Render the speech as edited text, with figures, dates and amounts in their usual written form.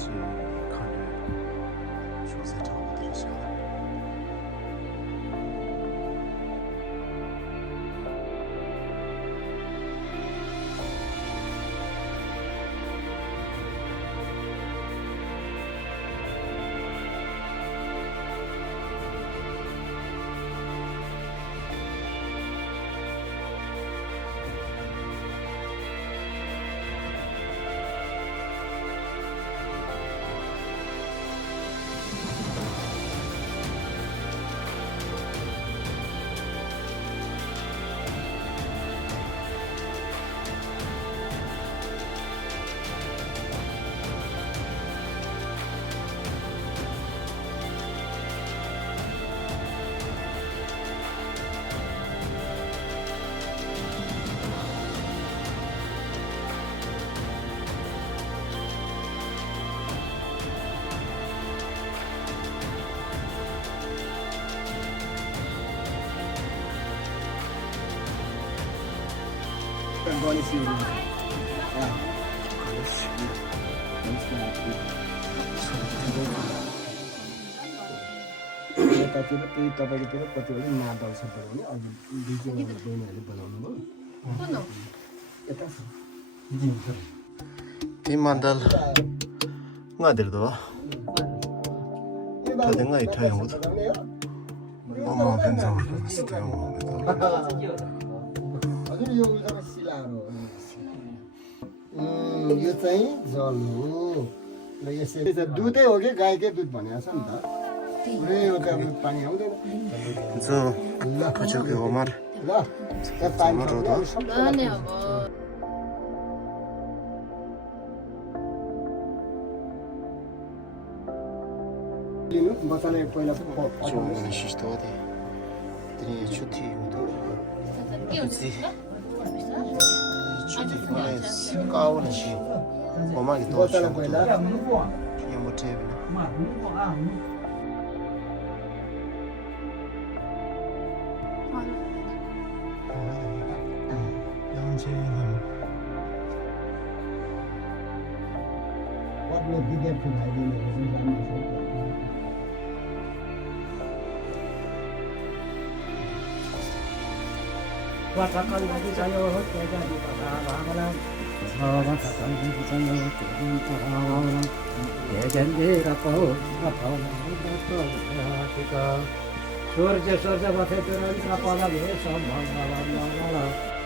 去看着蔬菜场的这个小孩。यतातिर त्यही तपाईँकोतिर कतिवटा मादल छ भने अघि दुई तिनवटा बहिनीहरूले बनाउनु भयो यता छ 이 만달 ngadirdo 다든가 이타용도 엄마 변상 스타용 हजुर यो उल्टामा सिलारो यो चाहिँ जल हो र यसरी त दुधै हो कि गाईकै दुध भनेको छ नि त पुरै एउटा पानी आउँदैन 저 가족이 오마र ल त्यहाँ पानी लिनु बच्चाले पहिला 좀 시스터 어디 드니 추티 모두 그치 추티 그래 까오는 시 엄마기 또 बच्चालाई पहिला 그냥 못 해비나 पढ्ने विद्यार्थी भाइ बहिनीहरू चाहिँ जानुपर्छ सूर्य सूर्य बथे तुरंत पद भे सब भगवान